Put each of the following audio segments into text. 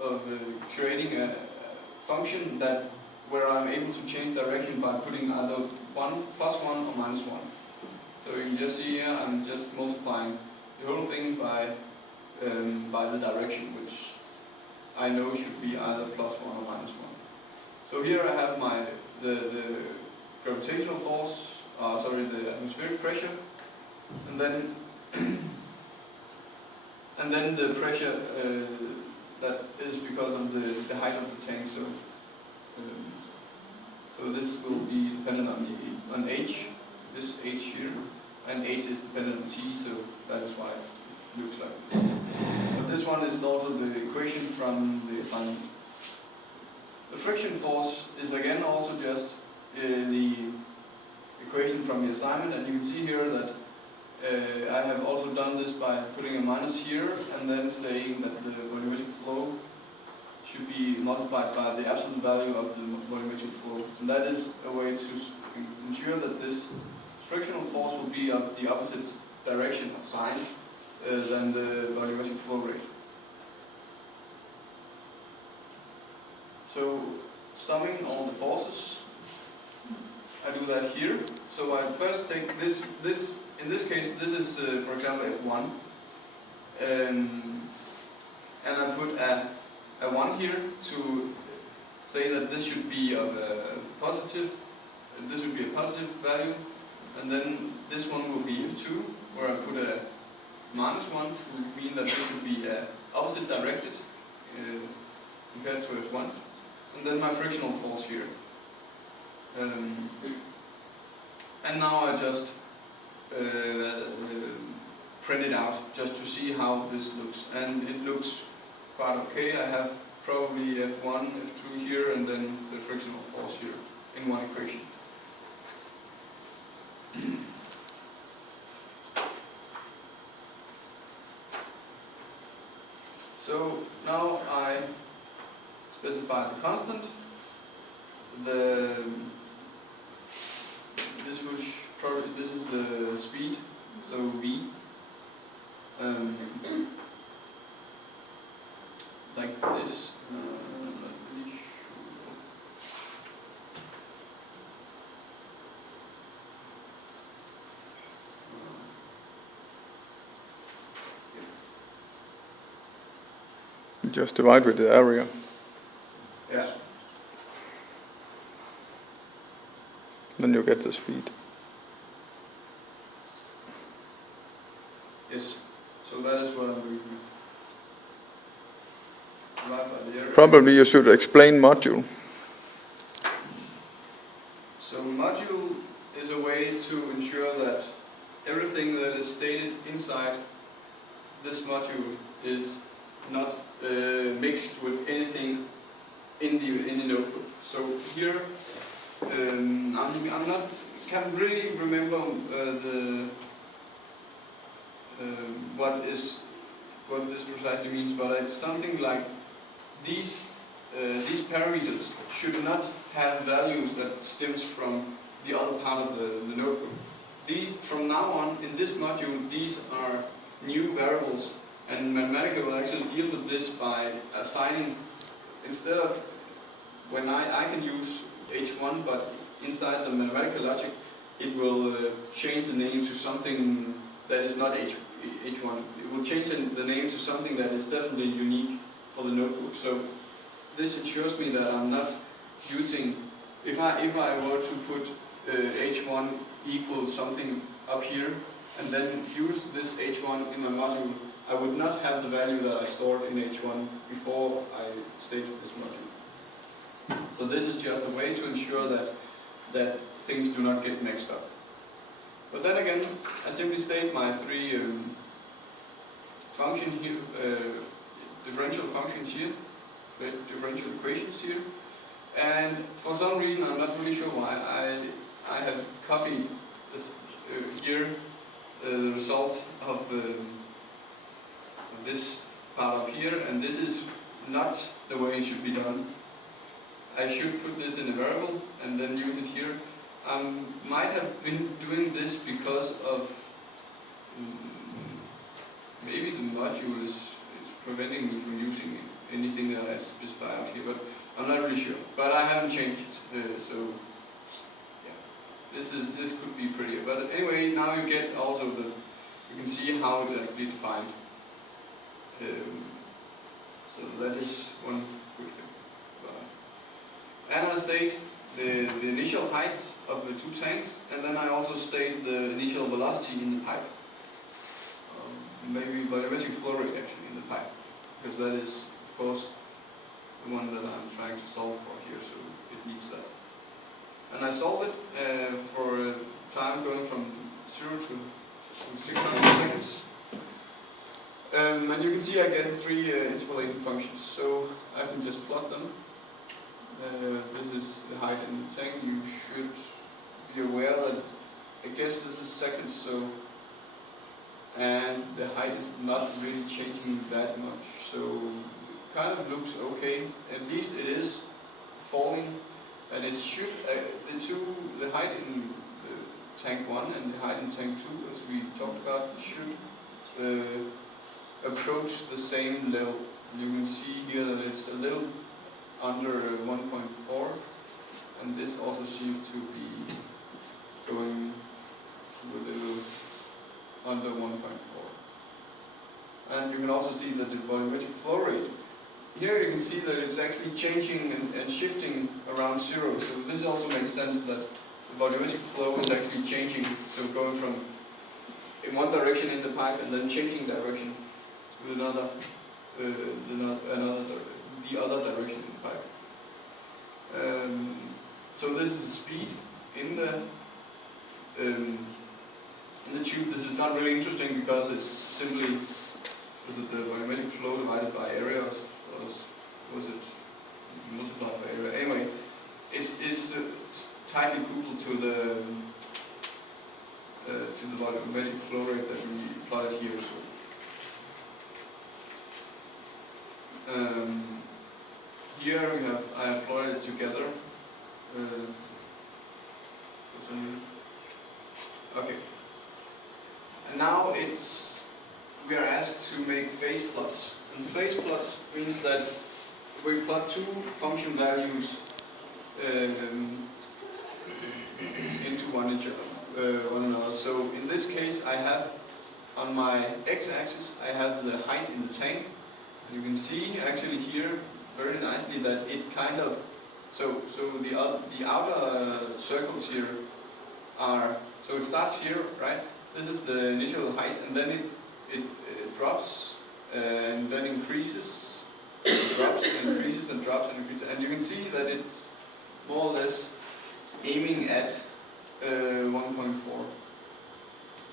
of creating a function that where I'm able to change direction by putting either +1 or -1. So you can just see here I'm just multiplying the whole thing by the direction, which I know should be either +1 or -1. So here I have the gravitational force, the atmospheric pressure, and then the pressure that is because of the height of the tank. So this will be dependent on h, this h here, and h is dependent on t, so that is why it looks like this. But this one is also the equation from the assignment. The friction force is again also just the equation from the assignment, and you can see here that I have also done this by putting a minus here and then saying that the volumetric flow should be multiplied by the absolute value of the volumetric flow. And that is a way to ensure that this frictional force will be of the opposite direction or sign than the volumetric flow rate. So summing all the forces, I do that here. So I first take this in this case, this is for example F1, and I put a 1 here to say that this should be of a positive, this would be a positive value, and then this one will be F2, where I put a -1 to mean that this should be opposite directed compared to F1, and then my frictional force here. And now I just print it out just to see how this looks, and it looks quite okay. I have probably F1, F2 here, and then the frictional force here in one equation. So now I specify the constant. This is the speed, so v. Like this. Just divide with the area. Yeah. Then you get the speed. Yes. So that is what I'm doing. Divide by the area. Probably you should explain module. So module is a way to ensure that everything that is stated inside this module is not mixed with anything in the notebook. So here, can't really remember what this precisely means, but it's something like these parameters should not have values that stems from the other part of the notebook. These, from now on, in this module, these are new variables, and Mathematica will actually deal with this by assigning, instead of, when I can use H1, but inside the Mathematica logic, it will change the name to something that is not H1. It will change the name to something that is definitely unique for the notebook. So this ensures me that I'm not using, if I were to put H1 equals something up here, and then use this H1 in my module, I would not have the value that I stored in H1 before I stated this module. So this is just a way to ensure that things do not get mixed up. But then again, I simply state my three differential functions here, differential equations here, and for some reason, I'm not really sure why, I have copied here the result of this part up here, and this is not the way it should be done. I should put this in a variable and then use it here. Might have been doing this because of maybe the module is preventing me from using anything that I specify out here, but I'm not really sure. But I haven't changed it, so yeah, this could be prettier. But anyway, now you get also you can see how it is actually defined. So that is one quick thing. And I state the initial height of the two tanks, and then I also state the initial velocity in the pipe. Maybe volumetric flow rate actually in the pipe, because that is, of course, the one that I'm trying to solve for here, so it needs that. And I solve it for a time going from 0 to 600 seconds. And you can see I get 3 interpolating functions, so I can just plot them. This is the height in the tank. You should be aware that, I guess this is seconds, so, and the height is not really changing that much, so it kind of looks okay. At least it is falling, and it should, the height in tank 1 and the height in tank 2, as we talked about, should approach the same level. You can see here that it's a little under 1.4, and this also seems to be going to a little under 1.4. And you can also see that the volumetric flow rate, here you can see that it's actually changing and shifting around 0, so this also makes sense that the volumetric flow is actually changing, so going from in one direction in the pipe and then changing direction to another, the other direction in the pipe. So this is the speed in the tube. This is not really interesting because it's simply the volumetric flow divided by area, or was it multiplied by area? Anyway, it's tightly coupled to the volumetric flow rate that we plotted here. So here we have, I have plotted it together. Okay. And now we are asked to make phase plots. And phase plots means that we plot 2 function values into one another. So in this case, I have on my x-axis I have the height in the tank. You can see actually here very nicely that it kind of, so the outer circles here are, so it starts here, right? This is the initial height, and then it drops and then increases, drops and increases and drops and increases, and you can see that it's more or less aiming at 1.4.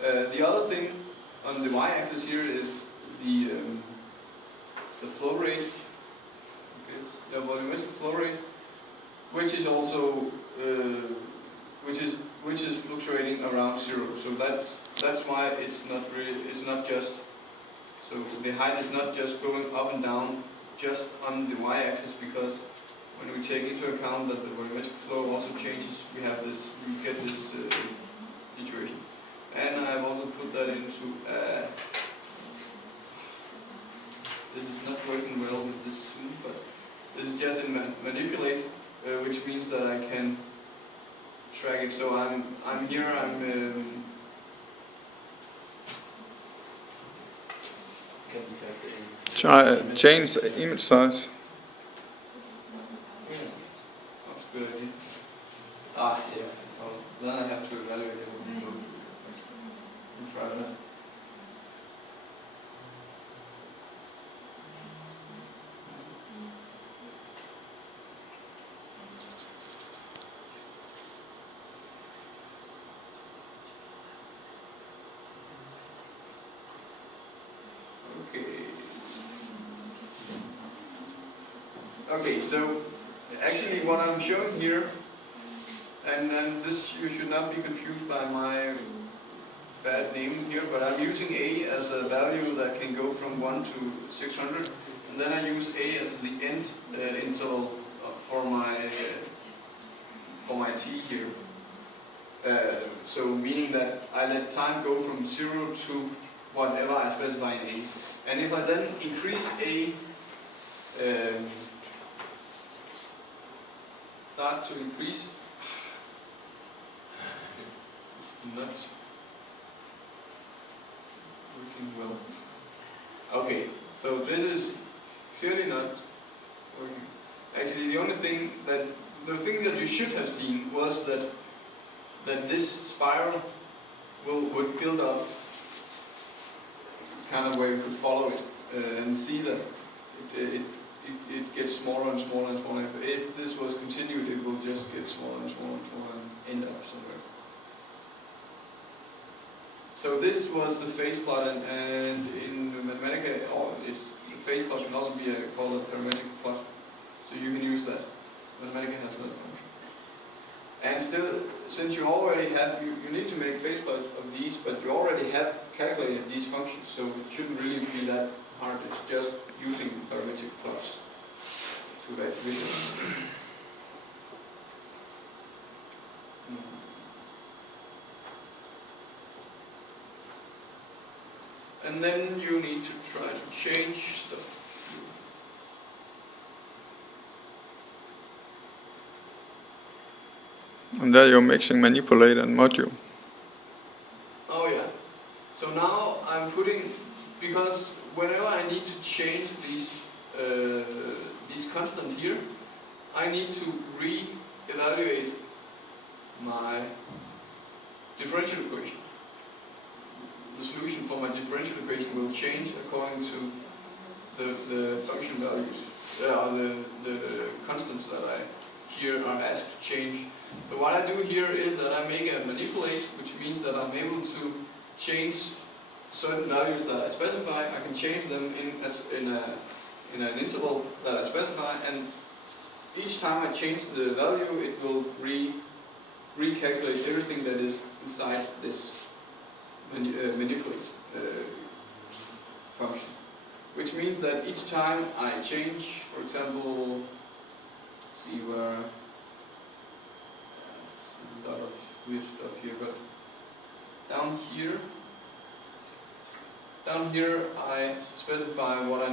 The other thing on the y-axis here is the flow rate, the volumetric flow rate, which is also which is fluctuating around 0. So that's why it's not just, so the height is not just going up and down just on the y-axis, because when we take into account that the volumetric flow also changes, we get this situation. And I've also put that into this is not working well with this zoom, but this is just in manipulate, which means that I can track it. So I'm here. Can you test it? Change the image size. That's a good idea. Yeah. Well, then I have to evaluate it and try that. Okay, so actually what I'm showing here, and this you should not be confused by my bad naming here, but I'm using A as a value that can go from 1 to 600, and then I use A as the end interval for my t here. So meaning that I let time go from 0 to whatever I specify in A, and if I then increase A start to increase. This is not working well. Okay, so this is clearly not working. Actually, the thing that you should have seen was that this spiral would build up kind of where you could follow it and see that it gets smaller and smaller and smaller. If this was continued, it will just get smaller and smaller and smaller and end up somewhere. So this was the phase plot, and in Mathematica, the phase plot can also be called a parametric plot. So you can use that. Mathematica has that function. And still, since you already have, you need to make phase plots of these, but you already have calculated these functions, so it shouldn't really be that hard. It's just using parametric plots to that vision. And then you need to try to change stuff. And there you're mixing manipulate and module. Oh yeah. So now I'm putting, because whenever I need to change these constant here, I need to re-evaluate my differential equation. The solution for my differential equation will change according to the function values, the constants that I here are asked to change. So what I do here is that I make a manipulate, which means that I'm able to change certain values that I specify. I can change them in an interval that I specify, and each time I change the value, it will recalculate everything that is inside this manipulate function. Which means that each time I change, for example, see where a lot of weird stuff here, but down here I specify what I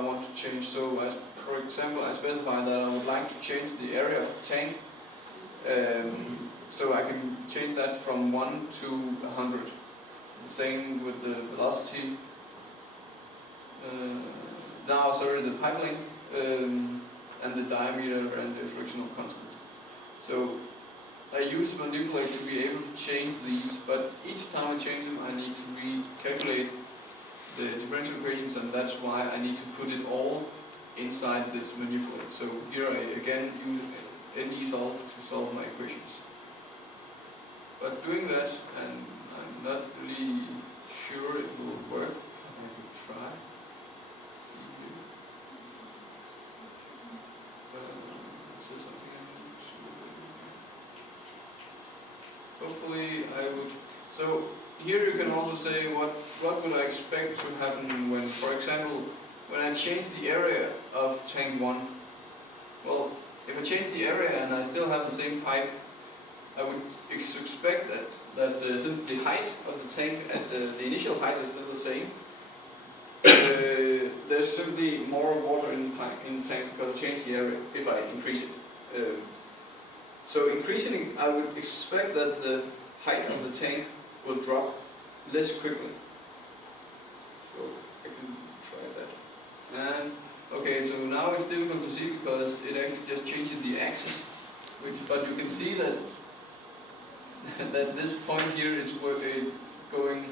want to change. So for example, I specify that I would like to change the area of the tank, so I can change that from 1 to 100. The same with the velocity. The pipe length, and the diameter and the frictional constant. So I use manipulate to be able to change these, but each time I change them, I need to recalculate the differential equations, and that's why I need to put it all inside this manipulate. So here I again use NE-solve to solve my equations. But doing that, and I'm not really sure it will work. I will try. See here. Is there something I need to... Hopefully I would... So here you can also say what would I expect to happen when, for example, when I change the area of tank 1. Well, if I change the area and I still have the same pipe, I would expect that since the height of the tank and the initial height is still the same, there's simply more water in the tank because I change the area if I increase it. So increasing, I would expect that the height of the tank will drop less quickly. So I can try that. And okay, so now it's difficult to see because it actually just changes the axis. But you can see that this point here is going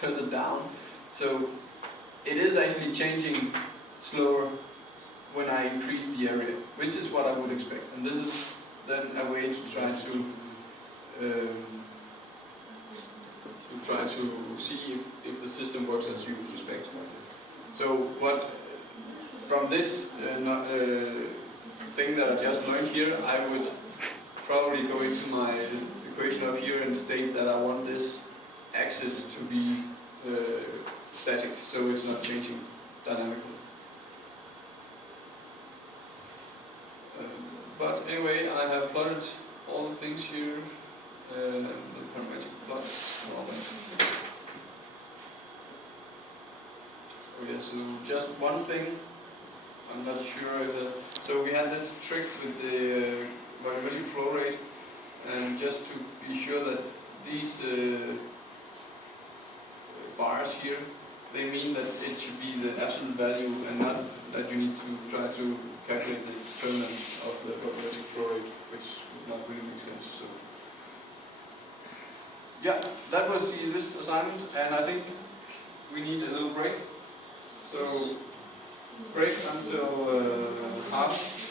further down. So it is actually changing slower when I increase the area, which is what I would expect. And this is then a way to try to see if the system works as you would expect. So from this thing that I just learned here, I would probably go into my equation up here and state that I want this axis to be static, so it's not changing dynamically. But anyway, I have plotted all the things here, and the parametric plot and all that. Oh yeah, so just one thing I'm not sure if that. So we had this trick with the volumetric flow rate, and just to be sure that these bars here, they mean that it should be the absolute value and not that you need to try to calculate the determinant of the volumetric flow rate, which would not really make sense. So yeah, that was this assignment, and I think we need a little break. So break until half.